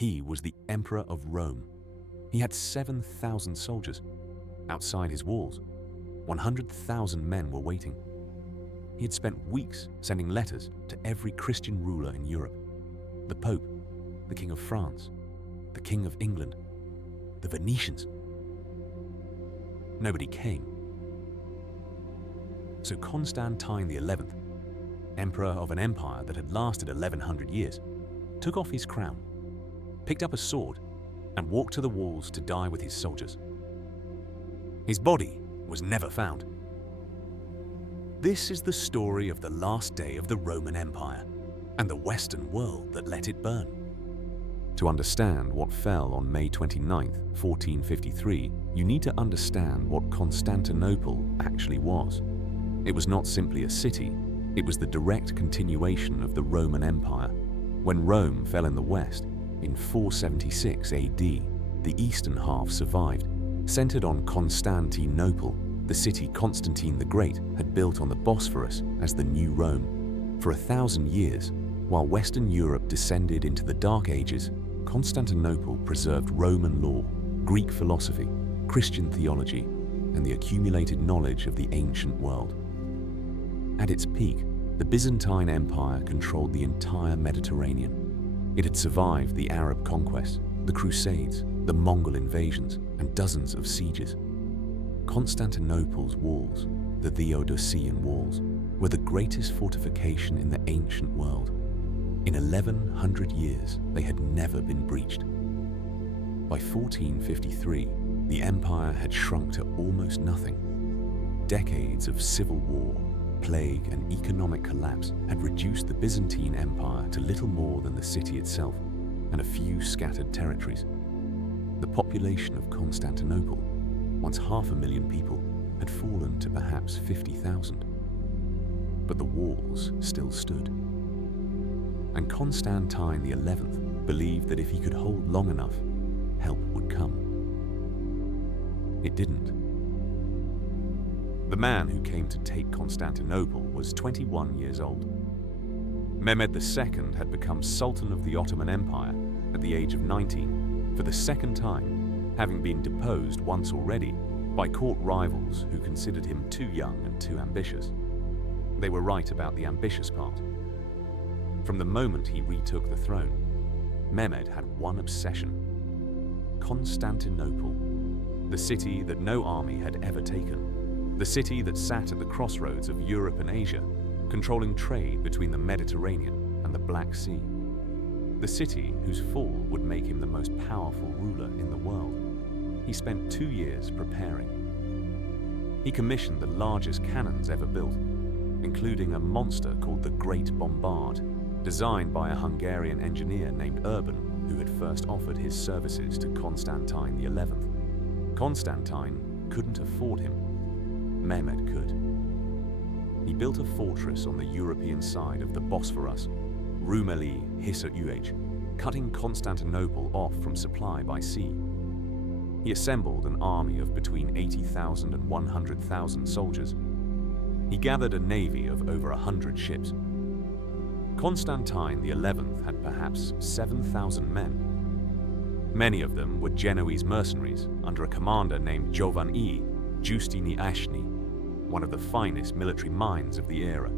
He was the Emperor of Rome. He had 7,000 soldiers. Outside his walls, 100,000 men were waiting. He had spent weeks sending letters to every Christian ruler in Europe: the Pope, the King of France, the King of England, the Venetians. Nobody came. So Constantine XI, emperor of an empire that had lasted 1,100 years, took off his crown, picked up a sword, and walked to the walls to die with his soldiers. His body was never found. This is the story of the last day of the Roman Empire and the Western world that let it burn. To understand what fell on May 29, 1453, you need to understand what Constantinople actually was. It was not simply a city, it was the direct continuation of the Roman Empire. When Rome fell in the west, in 476 AD, the eastern half survived, centered on Constantinople, the city Constantine the Great had built on the Bosphorus as the new Rome. For 1,000 years, while Western Europe descended into the Dark Ages, Constantinople preserved Roman law, Greek philosophy, Christian theology, and the accumulated knowledge of the ancient world. At its peak, the Byzantine Empire controlled the entire Mediterranean. It had survived the Arab conquests, the Crusades, the Mongol invasions, and dozens of sieges. Constantinople's walls, the Theodosian walls, were the greatest fortification in the ancient world. In 1,100 years, they had never been breached. By 1453, the empire had shrunk to almost nothing. Decades of civil war, plague, and economic collapse had reduced the Byzantine Empire to little more than the city itself and a few scattered territories. The population of Constantinople, once 500,000 people, had fallen to perhaps 50,000. But the walls still stood. And Constantine XI believed that if he could hold long enough, help would come. It didn't. The man who came to take Constantinople was 21 years old. Mehmed II had become Sultan of the Ottoman Empire at the age of 19 for the second time, having been deposed once already by court rivals who considered him too young and too ambitious. They were right about the ambitious part. From the moment he retook the throne, Mehmed had one obsession: Constantinople, the city that no army had ever taken, the city that sat at the crossroads of Europe and Asia, controlling trade between the Mediterranean and the Black Sea, the city whose fall would make him the most powerful ruler in the world. He spent 2 years preparing. He commissioned the largest cannons ever built, including a monster called the Great Bombard, designed by a Hungarian engineer named Urban, who had first offered his services to Constantine XI. Constantine couldn't afford him. Mehmed could. He built a fortress on the European side of the Bosphorus, Rumeli Hisar-Uh, cutting Constantinople off from supply by sea. He assembled an army of between 80,000 and 100,000 soldiers. He gathered a navy of over 100 ships. Constantine XI had perhaps 7,000 men. Many of them were Genoese mercenaries under a commander named Giovanni Giustiniani, one of the finest military minds of the era,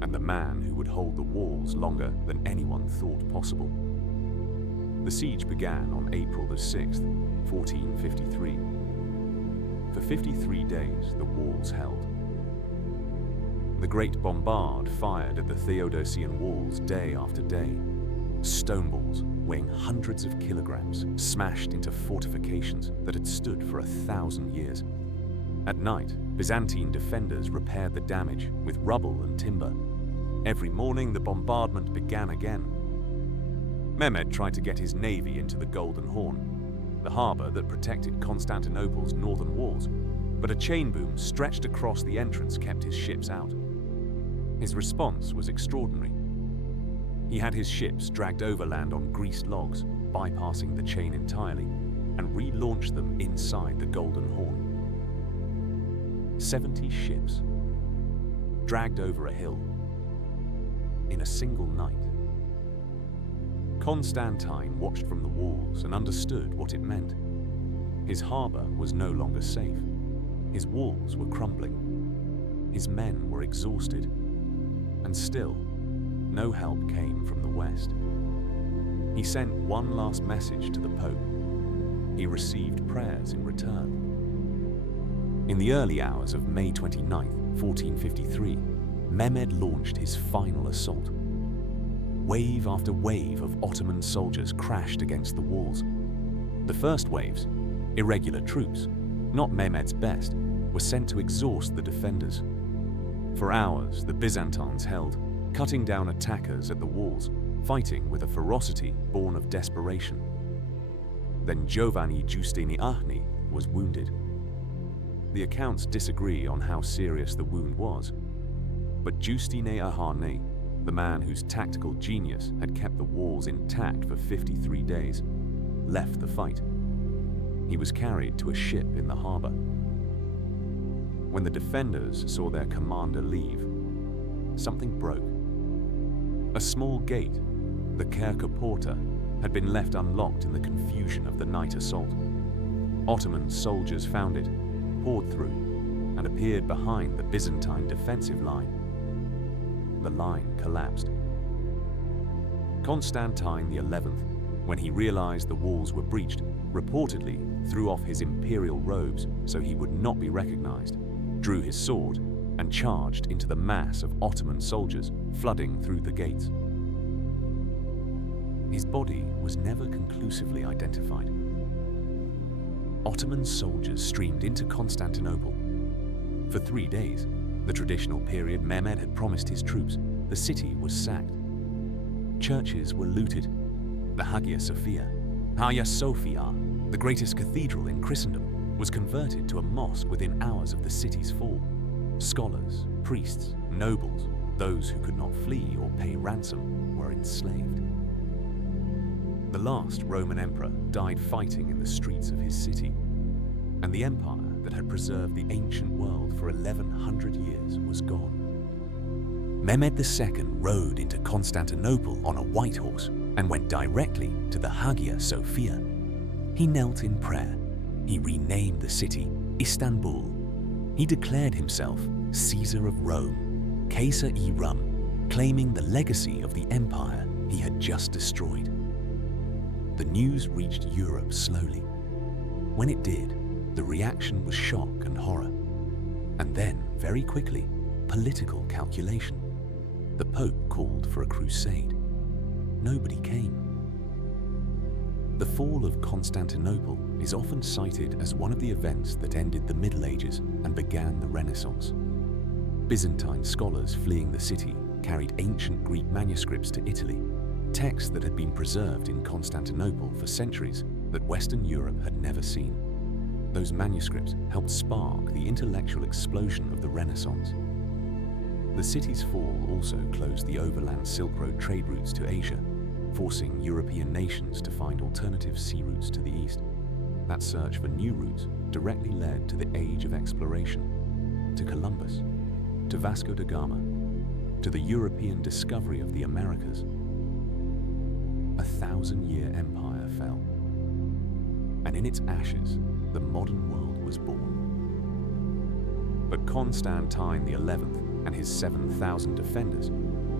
and the man who would hold the walls longer than anyone thought possible. The siege began on April the 6th, 1453. For 53 days, the walls held. The Great Bombard fired at the Theodosian walls day after day. Stone balls weighing hundreds of kilograms smashed into fortifications that had stood for 1,000 years. At night, Byzantine defenders repaired the damage with rubble and timber. Every morning, the bombardment began again. Mehmed tried to get his navy into the Golden Horn, the harbor that protected Constantinople's northern walls, but a chain boom stretched across the entrance kept his ships out. His response was extraordinary. He had his ships dragged overland on greased logs, bypassing the chain entirely, and relaunched them inside the Golden Horn. 70 ships, dragged over a hill, in a single night. Constantine watched from the walls and understood what it meant. His harbor was no longer safe. His walls were crumbling. His men were exhausted. And still, no help came from the west. He sent one last message to the Pope. He received prayers in return. In the early hours of May 29, 1453, Mehmed launched his final assault. Wave after wave of Ottoman soldiers crashed against the walls. The first waves, irregular troops, not Mehmed's best, were sent to exhaust the defenders. For hours, the Byzantines held, cutting down attackers at the walls, fighting with a ferocity born of desperation. Then Giovanni Giustiniani was wounded. The accounts disagree on how serious the wound was, but Giustiniani, the man whose tactical genius had kept the walls intact for 53 days, left the fight. He was carried to a ship in the harbor. When the defenders saw their commander leave, something broke. A small gate, the Kerka Porta, had been left unlocked in the confusion of the night assault. Ottoman soldiers found it, poured through, and appeared behind the Byzantine defensive line. The line collapsed. Constantine XI, when he realized the walls were breached, reportedly threw off his imperial robes so he would not be recognized, drew his sword, and charged into the mass of Ottoman soldiers flooding through the gates. His body was never conclusively identified. Ottoman soldiers streamed into Constantinople. For 3 days, the traditional period Mehmed had promised his troops, the city was sacked. Churches were looted. The Hagia Sophia, the greatest cathedral in Christendom, was converted to a mosque within hours of the city's fall. Scholars, priests, nobles, those who could not flee or pay ransom, were enslaved. The last Roman emperor died fighting in the streets of his city, and the empire that had preserved the ancient world for 1100 years was gone. Mehmed II rode into Constantinople on a white horse and went directly to the Hagia Sophia. He knelt in prayer. He renamed the city Istanbul. He declared himself Caesar of Rome, Caesar-i-Rum, claiming the legacy of the empire he had just destroyed. The news reached Europe slowly. When it did, the reaction was shock and horror. And then, very quickly, political calculation. The Pope called for a crusade. Nobody came. The fall of Constantinople is often cited as one of the events that ended the Middle Ages and began the Renaissance. Byzantine scholars fleeing the city carried ancient Greek manuscripts to Italy, texts that had been preserved in Constantinople for centuries that Western Europe had never seen. Those manuscripts helped spark the intellectual explosion of the Renaissance. The city's fall also closed the overland Silk Road trade routes to Asia, forcing European nations to find alternative sea routes to the east. That search for new routes directly led to the Age of Exploration, to Columbus, to Vasco da Gama, to the European discovery of the Americas. A 1,000-year empire fell, and in its ashes, the modern world was born. But Constantine XI and his 7,000 defenders,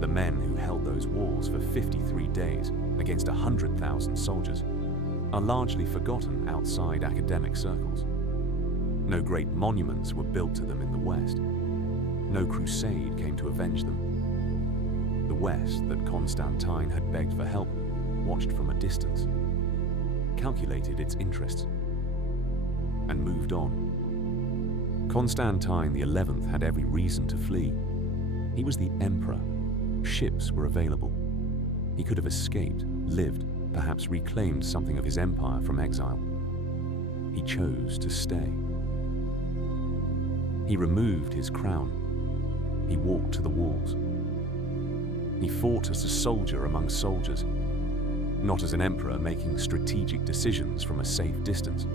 the men who held those walls for 53 days against 100,000 soldiers, are largely forgotten outside academic circles. No great monuments were built to them in the West. No crusade came to avenge them. The West that Constantine had begged for help watched from a distance, calculated its interests, and moved on. Constantine XI had every reason to flee. He was the emperor. Ships were available. He could have escaped, lived, perhaps reclaimed something of his empire from exile. He chose to stay. He removed his crown. He walked to the walls. He fought as a soldier among soldiers, not as an emperor making strategic decisions from a safe distance,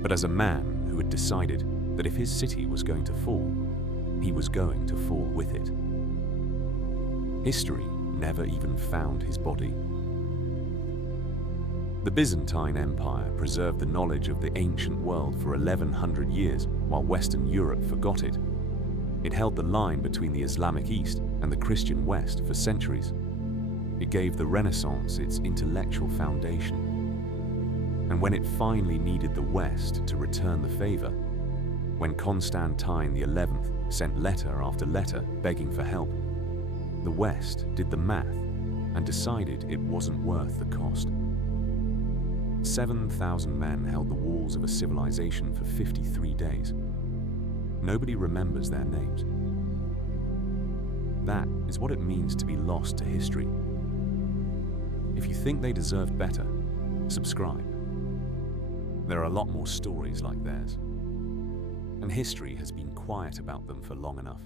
but as a man who had decided that if his city was going to fall, he was going to fall with it. History never even found his body. The Byzantine Empire preserved the knowledge of the ancient world for 1100 years, while Western Europe forgot it. It held the line between the Islamic East and the Christian West for centuries. It gave the Renaissance its intellectual foundation. And when it finally needed the West to return the favor, when Constantine XI sent letter after letter begging for help, the West did the math and decided it wasn't worth the cost. 7,000 men held the walls of a civilization for 53 days. Nobody remembers their names. That is what it means to be lost to history. If you think they deserved better, subscribe. There are a lot more stories like theirs, and history has been quiet about them for long enough.